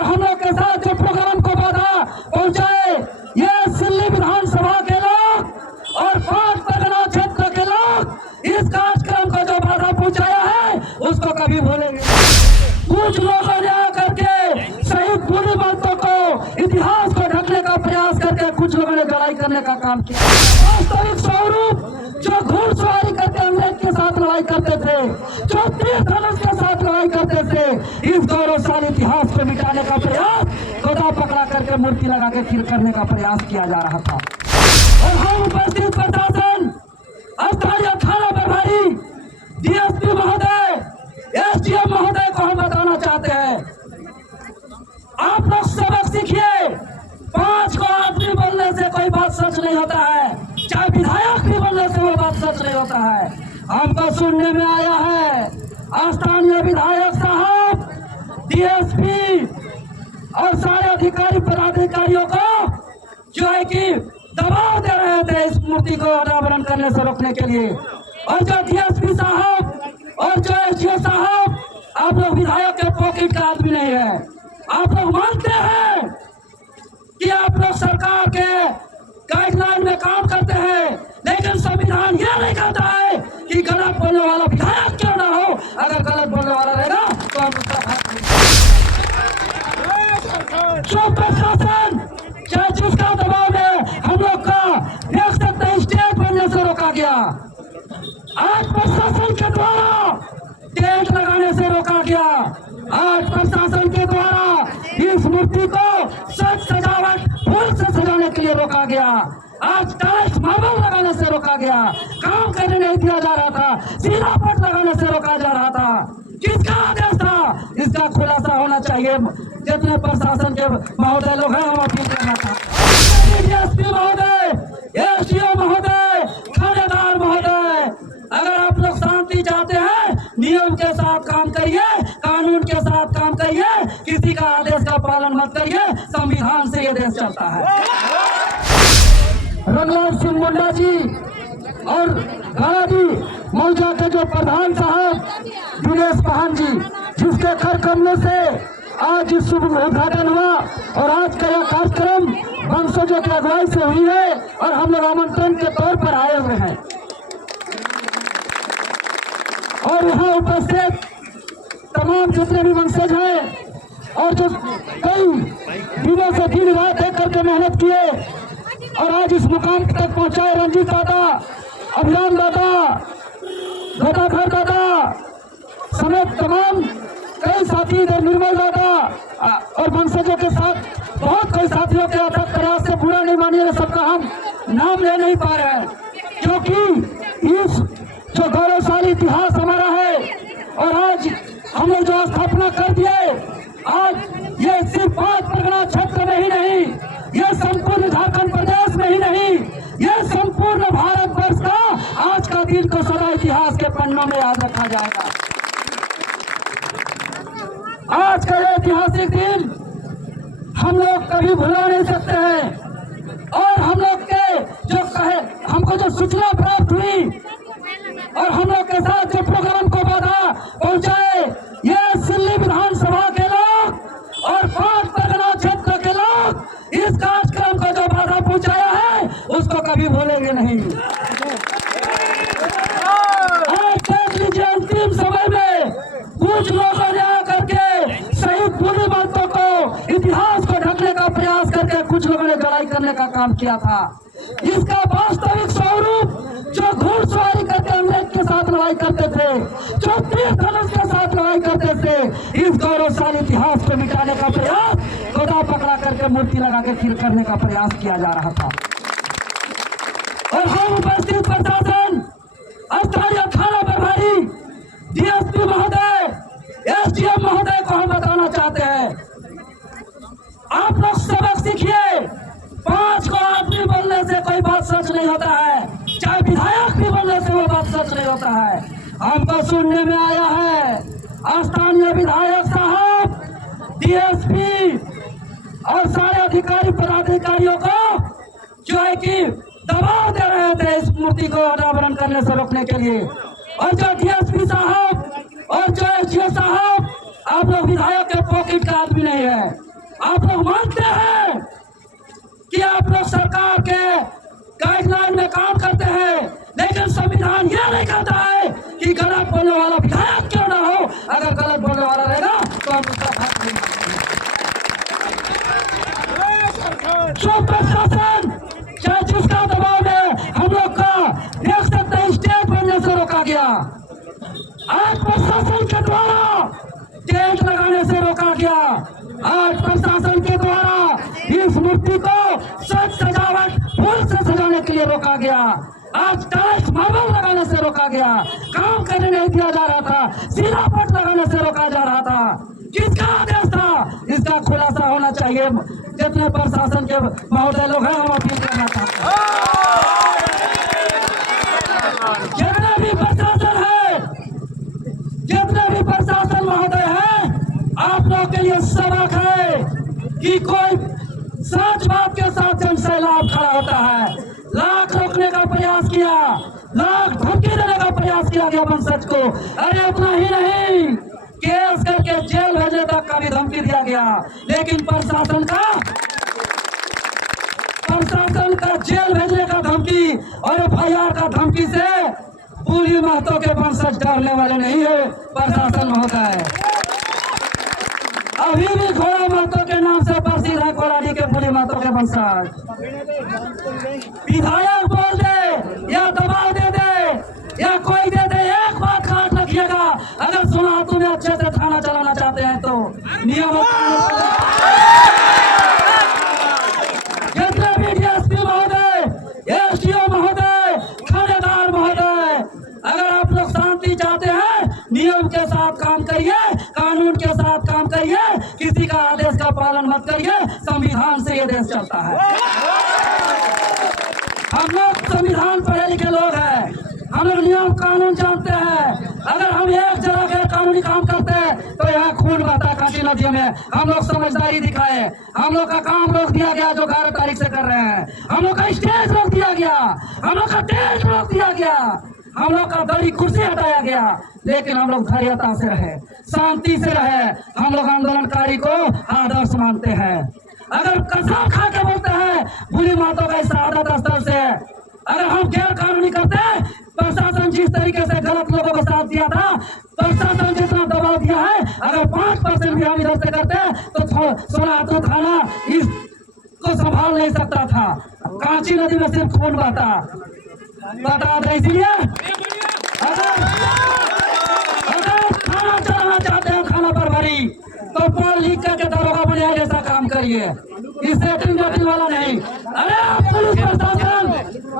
और हम लोग के साथ जो प्रोग्राम को बाधा पहुंचाए ये सिल्ली विधानसभा के लोग और 5 परगना क्षेत्र के लोग इस कार्यक्रम को जो बाधा पहुंचाया है उसको कभी भूलेंगे। कुछ लोगों ने आकर के शहीद बुद्धिमंतों को इतिहास को ढकने का प्रयास करके कुछ लोगों ने लड़ाई करने का काम किया। वास्तविक स्वरूप जो घुड़सवारी करके अंग्रेज के साथ लड़ाई करते थे, जो तीर धनुष के साथ लड़ाई करते थे, इस गौरवशाली इतिहास को मिटाने का प्रयास गोदा पकड़ा करके मूर्ति लगा के फिर करने का प्रयास किया जा रहा था। और हम उपस्थित प्रशासन, स्थानीय थाना प्रभारी, डीएसपी महोदय, एसडीएम महोदय को हम बताना चाहते हैं, आप लोग सबक सीखिए। 5 को आदमी बोलने से कोई बात सच नहीं होता है, चाहे विधायक भी बोलने से वो बात सच नहीं होता है। हमको सुनने में आया है स्थानीय विधायक साहब, डीएसपी और सारे अधिकारी पदाधिकारियों को जो है कि दबाव दे रहे थे इस मूर्ति को अनावरण करने से रोकने के लिए। और जो डीएसपी साहब और जो एसडीओ साहब, आप लोग विधायक के पॉकेट का आदमी नहीं है। आप लोग मानते हैं कि आप लोग सरकार के गाइडलाइन में काम करते हैं, लेकिन संविधान यह नहीं कहता है कि गलत बोलने वाला विधायक क्यों ना हो, अगर गलत बोलने वाला रहेगा तो हम उसका हाथ जो प्रशासन चाहे जिसका दबाव है हम लोग का देख सकते हैं स्टेज बनने से रोका गया। आज प्रशासन के द्वारा टेंट लगाने से रोका गया। आज प्रशासन के द्वारा इस मूर्ति को सज सजावट फूल से सजाने के लिए रोका गया। आज टाइल्स मार्बल लगाने से रोका गया, काम करने नहीं दिया जा रहा था, सीधा पट लगाने से रोका जा रहा था। किसका आदेश था? इसका खुलासा होना चाहिए। जितने प्रशासन के महोदय लोग हैं हम अपील करना चाहते हैं, डीएसपी महोदय, एसडीओ महोदय, थानेदार महोदय, अगर आप लोग शांति चाहते हैं नियम के साथ काम करिए, कानून के साथ काम करिए, किसी का आदेश का पालन मत करिए। संविधान से ये देश चलता है। रंगलाल सिंह मुंडा जी और गाड़ी मौजा के जो प्रधान साहब दिनेश पाहन जी, जिसके घर कमरे से आज इस शुभ उद्घाटन हुआ और आज का यह कार्यक्रम वंशजों की अगुवाई से हुई है और हम लोग आमंत्रण के तौर पर आए हुए हैं। और यहाँ उपस्थित तमाम जितने भी वंशज हैं और जो कई दिनों से दिन रात एक करके मेहनत किए और आज इस मुकाम तक पहुंचाए, रंजीत दादा, अभिराम दादा, गदाधर दादा समेत तमाम कई साथी, निर्मल दादा और वंशजों के साथ बहुत कई साथियों के अथक प्रयास से, बुरा नहीं मानिएगा, सबका हम नाम ले नहीं पा रहे हैं क्योंकि इस जो गौरवशाली इतिहास हमारा है और आज हम लोग जो स्थापना कर दिए, आज ये सिर्फ 5 परगना क्षेत्र में ही नहीं, ये संपूर्ण झारखंड प्रदेश में ही नहीं, ये संपूर्ण भारत वर्ष का आज का दिन को सदा इतिहास के पन्नों में याद रखा जाएगा। आज का ये ऐतिहासिक दिन हम लोग कभी भुला नहीं सकते हैं। और हम लोग के जो कहे हमको जो सूचना प्राप्त हुई और हम लोग के साथ जो प्रोग्राम को बाधा पहुंचाए ये सिल्ली विधानसभा के लोग और 5 परगना क्षेत्र के लोग इस कार्यक्रम को जो बाधा पहुंचाया है उसको कभी भूलेंगे नहीं। आज देख लीजिए अंतिम समय में कुछ लोगों ने आकर के शहीद बुद्धिमंतों को इतिहास को ढकने का प्रयास करके कुछ लोगों ने लड़ाई करने का काम किया था। इसका वास्तविक स्वरूप जो घुड़सवारी करके अंग्रेज के साथ लड़ाई करते थे, जो तीर धनुष के साथ लड़ाई करते थे, इस गौरवशाली इतिहास को मिटाने का प्रयास गोदा पकड़ा करके मूर्ति लगा के फिर करने का प्रयास किया जा रहा था। और हम उपस्थित प्रशासन, स्थानीय थाना प्रभारी, डीएसपी महोदय, एसडीएम महोदय को हम बताना चाहते हैं, आप लोग सबक सीखिए। 5 को आदमी बोलने से कोई बात सच नहीं होता है, चाहे विधायक भी बोलने से वो बात सच नहीं होता है। हमको सुनने में आया है स्थानीय विधायक साहब, डीएसपी और सारे अधिकारी पदाधिकारियों को जो है कि दबाव दे रहे थे इस मूर्ति को अनावरण करने से रोकने के लिए। और जो डीएसपी साहब और जो एसडीओ साहब, आप लोग विधायक के पॉकेट का आदमी नहीं है। आप लोग मानते हैं कि आप लोग सरकार के गाइडलाइन में काम करते हैं, लेकिन संविधान यह नहीं कहता है कि गलत बोलने वाला विधायक क्यों ना हो, अगर गलत बोलने वाला रहेगा तो हम उसका साथ नहीं देंगे। जो प्रशासन चाहे जिसका दबाव में हम लोग का देख सकते हैं स्टेज बनने से रोका गया, आज प्रशासन के द्वारा टेंट लगाने से रोका गया, आज प्रशासन के द्वारा इस मूर्ति को सज सजावट फूल से सजाने के लिए रोका गया, आज टाइल्स मार्बल लगाने से रोका गया, काम करने नहीं दिया जा रहा था, सिलापट लगाने से रोका जा रहा था। किसका आदेश था? इसका खुलासा होना चाहिए। जितने प्रशासन के महोदय लोग हैं हम अपील करना चाहते हैं, जितने भी प्रशासन है, जितने भी प्रशासन महोदय हैं, आप लोग के लिए सबक है कि कोई सच बात के साथ जन सैलाब खड़ा होता है। लाख रोकने का प्रयास किया, लाख धमकी देने का प्रयास किया गया वंशज को। अरे उतना ही नहीं, केस करके जेल भेजने तक का भी धमकी दिया गया, लेकिन प्रशासन का जेल भेजने का धमकी और FIR का धमकी से पूरी महतो के वंशज डरने वाले नहीं है। प्रशासन महोदय अभी भी घोड़ा महतो के नाम से प्रसिद्ध है, घोड़ाडी के पूरी महतो के वंशज। विधायक बोल दे या दबाव दे दे या कोई दे दे, एक बात काट रखिएगा, अगर सुना तुम्हें अच्छे से थाना चलाना चाहते हैं तो नियम जितने भी DSP महोदय, SDO महोदय, थानेदार महोदय, अगर आप लोग शांति चाहते हैं, नियम के साथ काम करिए, कानून के साथ काम करिए, किसी का आदेश का पालन मत करिए। संविधान से ये देश चलता है। हम लोग संविधान पढ़े लिखे लोग हैं, हम लोग नियम कानून जानते हैं। अगर हम एक जगह गैर कानूनी काम करते हैं तो यहाँ खून बहता काशी नदी में। हम लोग समझदारी दिखाए, हम लोग का काम रोक दिया गया जो 11 तारीख से कर रहे हैं, हम लोग का स्टेज रोक दिया गया, हम लोग का टेंट रोक दिया गया, हम लोग का बड़ी कुर्सी हटाया गया, लेकिन हम लोग धैर्यता से रहे, शांति से रहे। हम लोग आंदोलनकारी को आदर्श मानते हैं। अगर कसम खा के बोलते हैं बुरी मातों का शहादत स्थल से, अगर हम गैर कानूनी करते हैं, प्रशासन जिस तरीके से गलत लोगों को साथ दिया था, प्रशासन जितना दबाव दिया है, अगर 5% भी हम इधर से करते हैं तो सोनाहातू थाना इसको संभाल नहीं सकता था। कांची नदी में सिर्फ खून बहता, बता दें। इसलिए अगर थाना चलाना चाहते हैं, थाना पर भरी, तो पढ़ लिख करके दरोगा बनिया जैसा काम करिए, इससे टिंग वाला नहीं। अरे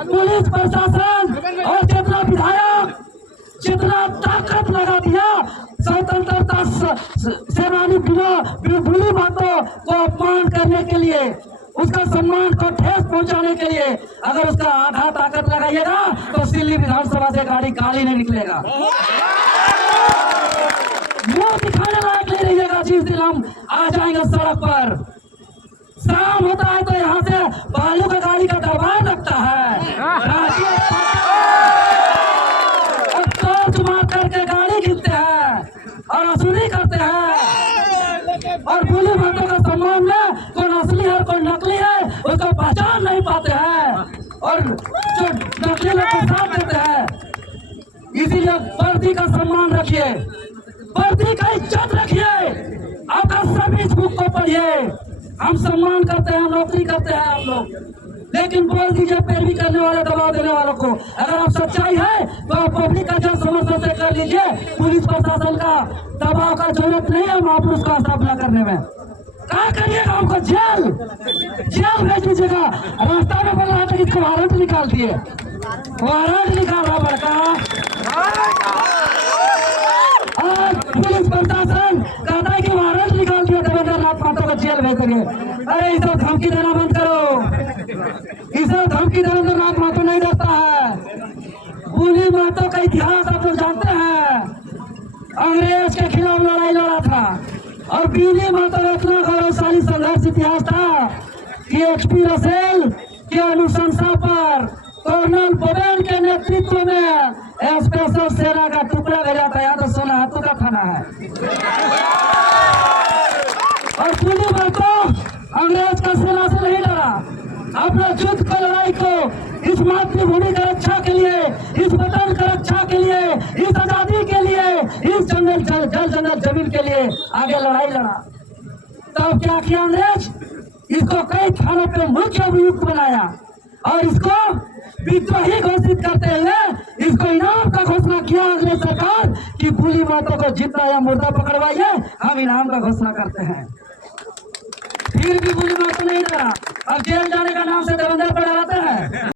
पुलिस प्रशासन और जितना विधायक जितना ताकत लगा दिया स्वतंत्रता सेनानी बुरी बातों को अपमान करने के लिए, उसका सम्मान को ठेस पहुंचाने के लिए, अगर उसका आधा ताकत लगाइएगा तो सिल्ली विधानसभा से गाड़ी काली नहीं निकलेगा, मुंह दिखाने लायक नहीं रहिएगा। जिस दिन हम आ जाएंगे सड़क पर, शाम होता है तो यहाँ से बालू का गाड़ी का दरबार लगता है, टॉर्च मार करके गाड़ी खींचते हैं और वसूली करते हैं, और बुली बातों का सम्मान में कौन असली है कौन नकली है उसको पहचान नहीं पाते हैं, और जो नकली लोग को साथ देते हैं। इसीलिए वर्दी का सम्मान रखिए, वर्दी का इज्जत रखिए, आपका सभी बुक को पढ़िए। हम सम्मान करते हैं, नौकरी करते हैं आप लोग, लेकिन बोल दीजिए पैरवी करने वाले, दबाव देने वालों को। अगर आप सच्चाई है तो आप पब्लिक का जन समर्थन से कर लीजिए, पुलिस प्रशासन का दबाव का जरूरत नहीं है महापुरुष का स्थापना करने में। क्या करिएगा, हमको जेल भेज दीजिएगा। रास्ता में बोल रहा था इसको वारंट निकाल दिए, वारंट निकाल रहा बड़का। आज पुलिस प्रशासन कहता है कि वारंट निकाल दिया, देवेंद्र नाथ महतो को जेल भेज देंगे। अरे इसे धमकी देना बंद करो, इसे धमकी देवेंद्र नाथ महतो नहीं देता है। बुली महतो का इतिहास आप लोग जानते हैं, अंग्रेज के खिलाफ लड़ाई लड़ा था, और बुली महतो का इतना गौरवशाली संघर्ष इतिहास था कि HP रसेल की अनुशंसा पर कर्नल बोबेन के नेतृत्व में स्पेशल सेना का टुकड़ा भेजा था। यहाँ तो सोनाहातू का थाना है, और चंदेल को अंग्रेज का सेना से नहीं डरा, अपना युद्ध की लड़ाई को इस मातृभूमि की रक्षा के लिए, इस वतन की रक्षा के लिए, इस आजादी के लिए, इस जंगल जल जंगल जमीन के लिए आगे लड़ाई लड़ा। तब क्या किया अंग्रेज? इसको कई थानों पे मुख्य अभियुक्त बनाया और इसको विद्रोही घोषित करते हुए इसको इनाम का घोषणा किया अंग्रेज सरकार कि भूली माता को जितना या मुर्दा पकड़वाइए, हम इनाम का घोषणा करते हैं। फिर भी भूली माता नहीं डरा, अब जेल जाने का नाम से दबंदर पड़ा रहता है।